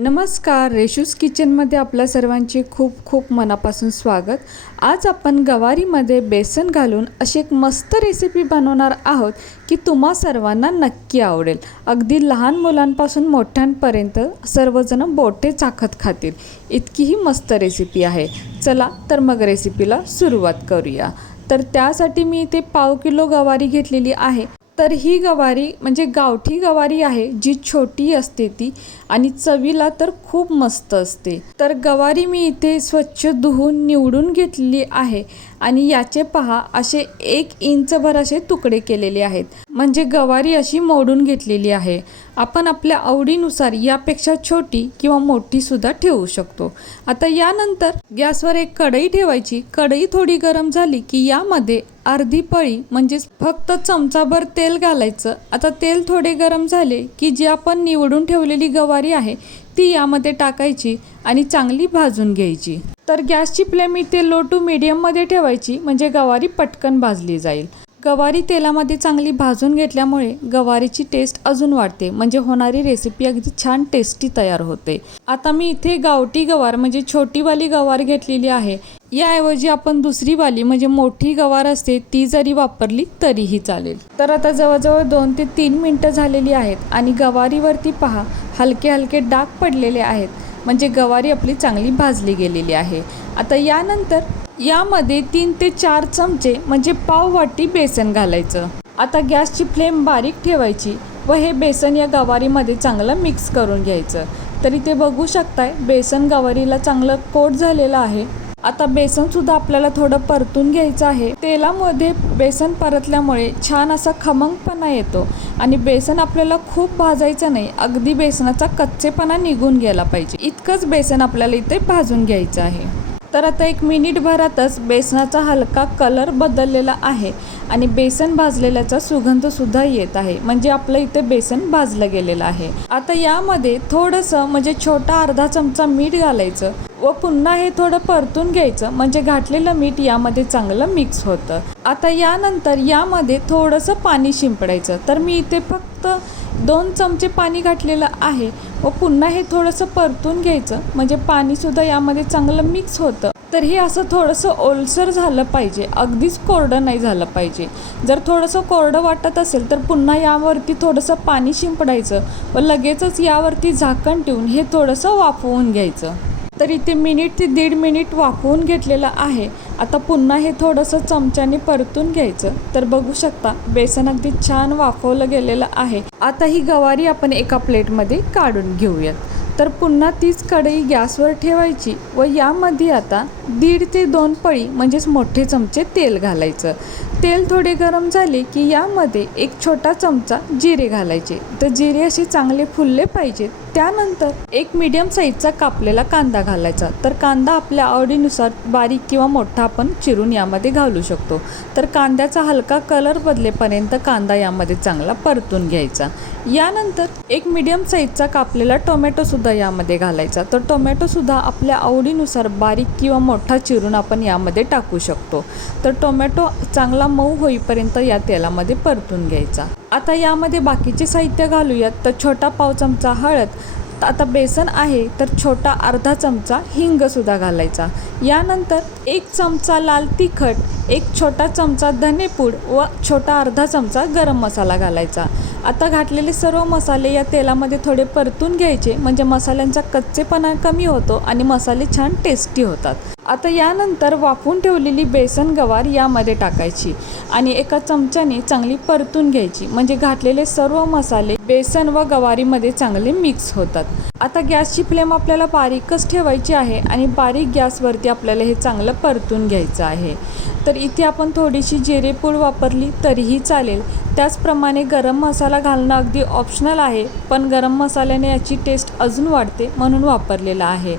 नमस्कार, रेशूज किचनमध्ये आपल्या सर्वांचे खूप खूप मनापासून स्वागत. आज आपण गवारीमध्ये बेसन घालून अशी एक मस्त रेसिपी बनवणार आहोत की तुम्हा सर्वांना नक्की आवडेल. अगदी लहान मुलांपासून मोठ्यांपर्यंत सर्वजण बोटे चाखत खातील इतकी ही मस्त रेसिपी आहे. चला तर मग रेसिपीला सुरुवात करूया. तर त्यासाठी मी इथे 1/2 किलो गवारी घेतलेली आहे. तर ही गवारी म्हणजे गावठी गवारी आहे, जी छोटी असते ती आणि चवीला तर खूप मस्त असते. तर गवारी मी इथे स्वच्छ धुवून निवडून घेतलेली आहे आणि याचे पहा असे 1 इंचभर असे तुकडे केलेले आहेत. म्हणजे गवारी अशी मोडून घेतलेली आहे. आपण आपल्या आवडीनुसार यापेक्षा छोटी किंवा मोठी सुद्धा ठेवू शकतो. आता यानंतर गॅसवर एक कढई ठेवायची. कढई थोडी गरम झाली की यामध्ये अर्धी पळी म्हणजेच फक्त चमचाभर तेल घालायचं. आता तेल थोडे गरम झाले की जी आपण निवडून ठेवलेली गवारी आहे ती यामध्ये टाकायची आणि चांगली भाजून घ्यायची. तर गॅसची फ्लेम इथे लो टू मीडियममध्ये ठेवायची म्हणजे गवारी पटकन भाजली जाईल. गवारी तेलामध्ये चांगली भाजून घेतल्यामुळे गवारीची टेस्ट अजून वाढते, म्हणजे होणारी रेसिपी अगदी छान टेस्टी तयार होते. आता मी इथे गावठी गवार म्हणजे छोटीवाली गवार घेतलेली आहे. याऐवजी आपण दुसरी वाली म्हणजे मोठी गवार असते ती जरी वापरली तरीही चालेल. तर आता जवळजवळ 2 ते 3 मिनटं झालेली आहेत आणि गवारीवरती पहा हलके हलके डाग पडलेले आहेत, म्हणजे गवारी आपली चांगली भाजली गेलेली आहे. आता यानंतर यामध्ये 3 ते 4 चमचे म्हणजे पाव वाटी बेसन घालायचं. आता गॅसची फ्लेम बारीक ठेवायची व हे बेसन या गवारीमध्ये चांगलं मिक्स करून घ्यायचं. तर इथे बघू शकताय बेसन गवारीला चांगलं कोट झालेलं आहे. आता बेसनसुद्धा आपल्याला थोडं परतून घ्यायचं आहे. तेलामध्ये बेसन परतल्यामुळे छान असा खमंगपणा येतो आणि बेसन आपल्याला खूप भाजायचं नाही, अगदी बेसनाचा कच्चेपणा निघून गेला पाहिजे इतकंच बेसन आपल्याला इथे भाजून घ्यायचं आहे. तर आता 1 मिनिटभरातच बेसनाचा हलका कलर बदललेला आहे आणि बेसन भाजलेल्याचा सुगंधसुद्धा येत आहे, म्हणजे आपलं इथे बेसन भाजलं गेलेलं आहे. आता यामध्ये थोडंसं म्हणजे छोटा अर्धा चमचा मीठ घालायचं व पुन्हा हे थोडं परतून घ्यायचं, म्हणजे घातलेलं मीठ यामध्ये चांगलं मिक्स होतं. आता यानंतर यामध्ये थोडंसं पाणी शिंपडायचं. तर मी इथे फक्त 2 चमचे पाणी घातलेलं आहे व पुन्हा हे थोडंसं परतून घ्यायचं, म्हणजे पाणीसुद्धा यामध्ये चांगलं मिक्स होतं. तर हे असं थोडंसं ओलसर झालं पाहिजे, अगदीच कोरडं नाही झालं पाहिजे. जर थोडंसं कोरडं वाटत असेल तर पुन्हा यावरती थोडंसं पाणी शिंपडायचं व लगेचच यावरती झाकण ठेवून हे थोडंसं वाफवून घ्यायचं. तर इथे 1 ते 1.5 मिनिट वाफवून घेतलेलं आहे. आता पुन्हा हे थोडंसं चमच्याने परतून घ्यायचं. तर बघू शकता बेसन अगदी छान वाफवलं गेलेलं आहे. आता ही गवारी आपण एका प्लेटमध्ये काढून घेऊयात. तर पुन्हा तीच कढई गॅसवर ठेवायची व यामध्ये आता 1.5 ते 2 पळी म्हणजेच मोठे चमचे तेल घालायचं. तेल थोडे गरम झाले की यामध्ये 1 छोटा चमचा जिरे घालायचे. तर जिरे असे चांगले फुलले पाहिजेत. त्यानंतर 1 मीडियम साईजचा कापलेला कांदा घालायचा. तर कांदा आपल्या आवडीनुसार बारीक किंवा मोठा आपण चिरून यामध्ये घालू शकतो. तर कांद्याचा हलका कलर बदलेपर्यंत कांदा यामध्ये चांगला परतून घ्यायचा. यानंतर 1 मीडियम साईजचा कापलेला टोमॅटोसुद्धा यामध्ये घालायचा. तर टोमॅटोसुद्धा आपल्या आवडीनुसार बारीक किंवा मोठा चिरून आपण यामध्ये टाकू शकतो. तर टोमॅटो चांगला मऊ होईपर्यंत या तेलामध्ये परतून घ्यायचा. आता यामध्ये बाकीचे साहित्य घालूयात. तर छोटा पाव चमचा हळद, आता बेसन आहे तर छोटा अर्धा चमचा हिंगसुद्धा घालायचा. यानंतर 1 चमचा लाल तिखट, 1 छोटा चमचा धनेपूड व छोटा अर्धा चमचा गरम मसाला घालायचा. आता घातलेले सर्व मसाले या तेलामध्ये थोडे परतून घ्यायचे, म्हणजे मसाल्यांचा कच्चेपणा कमी होतो आणि मसाले छान टेस्टी होतात. आता यानंतर वाफवून ठेवलेली बेसन गवार यामध्ये टाकायची आणि एका चमच्याने चांगली परतून घ्यायची, म्हणजे घातलेले सर्व मसाले बेसन व गवारीमध्ये चांगले मिक्स होतात. आता गॅसची फ्लेम आपल्याला बारीकच ठेवायची आहे आणि बारीक गॅसवरती आपल्याला हे चांगलं परतून घ्यायचं आहे. तर इथे आपण थोडीशी जिरेपूड वापरली तरीही चालेल. त्याचप्रमाणे गरम मसाला घालणं अगदी ऑप्शनल आहे, पण गरम मसाल्याने याची टेस्ट अजून वाढते म्हणून वापरलेला आहे.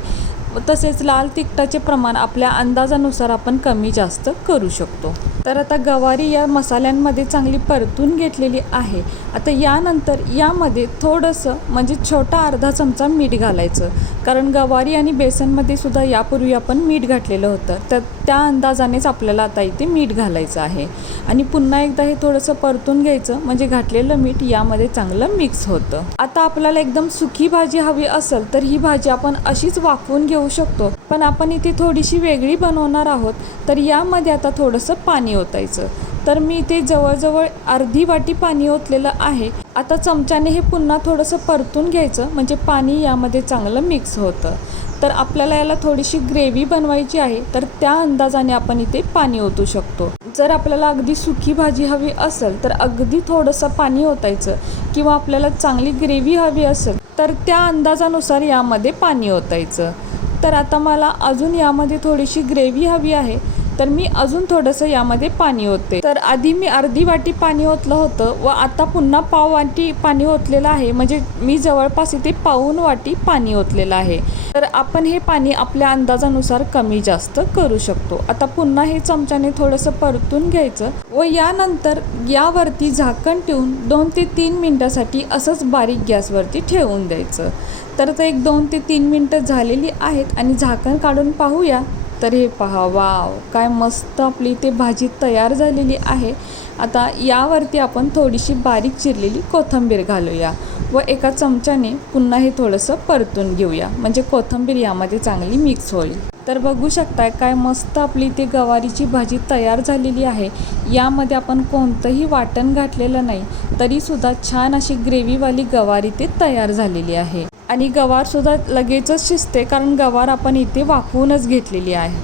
तसेच लाल तिखटाचे प्रमाण आपल्या अंदाजानुसार आपण कमी जास्त करू शकतो. तर आता गवारी या मसाल्यांमध्ये चांगली परतून घेतलेली आहे. आता यानंतर यामध्ये थोडंसं म्हणजे छोटा अर्धा चमचा मीठ घालायचं, कारण गवारी आणि बेसनमध्ये सुद्धा यापूर्वी आपण मीठ घातलेलं होतं, तर त्या अंदाजानेच आपल्याला आता इथे मीठ घालायचं आहे. आणि पुन्हा एकदा हे थोडंसं परतून घ्यायचं, म्हणजे घातलेलं मीठ यामध्ये चांगलं मिक्स होतं. आता आपल्याला एकदम सुकी भाजी हवी असेल तर ही भाजी आपण अशीच वाफवून घेऊ शकतो, पण आपण इथे थोडीशी वेगळी बनवणार आहोत. तर यामध्ये आता थोडंसं पाणी ओतायचं. तर मी इथे जवळजवळ अर्धी वाटी पाणी ओतलेलं आहे. आता चमच्याने हे पुन्हा थोडंसं परतून घ्यायचं, म्हणजे पाणी यामध्ये चांगलं मिक्स होतं. तर आपल्याला याला थोडीशी ग्रेव्ही बनवायची आहे, तर त्या अंदाजाने आपण इथे पाणी ओतू शकतो. जर आपल्याला अगदी सुकी भाजी हवी असेल तर अगदी थोडंसं पाणी ओतायचं, किंवा आपल्याला चांगली ग्रेव्ही हवी असेल तर त्या अंदाजानुसार यामध्ये पाणी ओतायचं. तर आता मला अजून यामध्ये थोडीशी ग्रेव्ही हवी आहे, तर मी अजून थोडंसं यामध्ये पाणी ओतते. तर आधी मी अर्धी वाटी पाणी ओतलं होतं व आता पुन्हा पाव वाटी पाणी ओतलेलं आहे, म्हणजे मी जवळपास इथे पाऊण वाटी पाणी ओतलेलं आहे. तर आपण हे पाणी आपल्या अंदाजानुसार कमी जास्त करू शकतो. आता पुन्हा हे चमच्याने थोडंसं परतून घ्यायचं व यानंतर यावरती झाकण ठेवून 2 ते 3 मिनटासाठी असंच बारीक गॅसवरती ठेवून द्यायचं. तर आता एक 2 ते 3 मिनटं झालेली आहेत आणि झाकण काढून पाहूया. तर हे पहा, वाव, काय मस्त आपली इथे भाजी तयार झालेली आहे. आता यावरती आपण थोडीशी बारीक चिरलेली कोथिंबीर घालूया व एका चमच्याने पुन्हा हे थोडंसं परतून घेऊया, म्हणजे कोथिंबीर यामध्ये चांगली मिक्स होईल. तर बघू शकताय काय मस्त आपली इथे गवारीची भाजी तयार झालेली आहे. यामध्ये आपण कोणतंही वाटण घातलेलं नाही, तरीसुद्धा छान अशी ग्रेव्हीवाली गवार इथे तयार झालेली आहे. आणि गवारसुद्धा लगेचच शिजते, कारण गवार आपण इथे वाफवूनच घेतलेली आहे.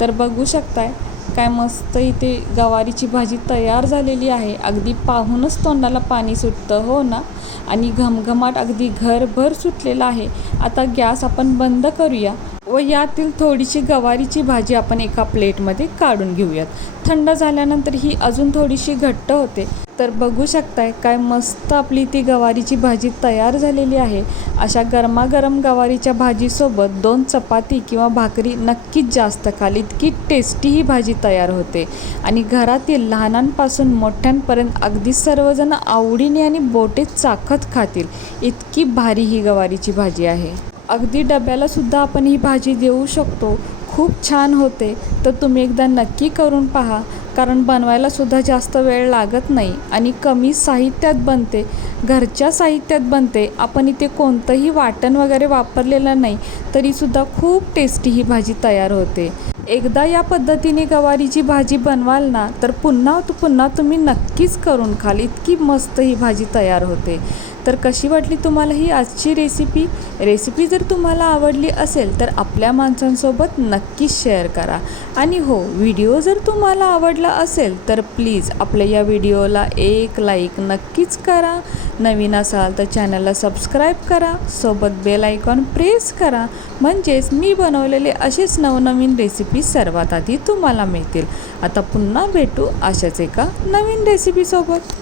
तर बघू शकताय काय मस्त इथे गवारीची भाजी तयार झालेली आहे. अगदी पाहूनच तोंडाला पाणी सुटतं, हो ना. आणि घमघमाट अगदी घरभर सुटलेला आहे. आता गॅस आपण बंद करूया व यातील थोडीशी गवारीची भाजी आपण एका प्लेटमध्ये काढून घेऊयात. थंड झाल्यानंतर ही अजून थोडीशी घट्ट होते. तर बघू शकताय काय मस्त आपली ती गवारीची भाजी तयार झालेली आहे. अशा गरमागरम गवारीच्या भाजीसोबत 2 चपाती किंवा भाकरी नक्कीच जास्त खाल, इतकी टेस्टी ही भाजी तयार होते. आणि घरातील लहानांपासून मोठ्यांपर्यंत अगदी सर्वजण आवडीने आणि बोटे चाखत खातील, इतकी भारी ही गवारीची भाजी आहे. अगदी डब्याला सुद्धा आपण ही भाजी देऊ शकतो, खूप छान होते. तर तुम्ही एकदा नक्की करून पहा, कारण बनवायला सुद्धा जास्त वेळ लागत नाही आणि कमी साहित्यात बनते, घरच्या साहित्यात बनते. आपण इथे कोणतंही वाटण वगैरे वापरलेलं नाही, तरीसुद्धा खूप टेस्टी ही भाजी तयार होते. एकदा या पद्धतीने गवारीची भाजी बनवाल ना, तर पुन्हा तुम्ही नक्कीच करून खाल, इतकी मस्त ही भाजी तयार होते. तर कशी वाटली तुम्हाला ही आजची रेसिपी जर तुम्हाला आवडली असेल तर आपल्या माणसांसोबत नक्कीच शेअर करा. आणि हो, व्हिडिओ जर तुम्हाला आवडला असेल तर प्लीज आपल्या या व्हिडिओला एक लाईक नक्कीच करा. नवीन असाल तर चॅनलला सबस्क्राईब करा, सोबत बेल आयकॉन प्रेस करा, म्हणजेच मी बनवलेले असेच नवनवीन रेसिपी सर्वात आधी तुम्हाला मिळतील. आता पुन्हा भेटू अशाच एका नवीन रेसिपीसोबत.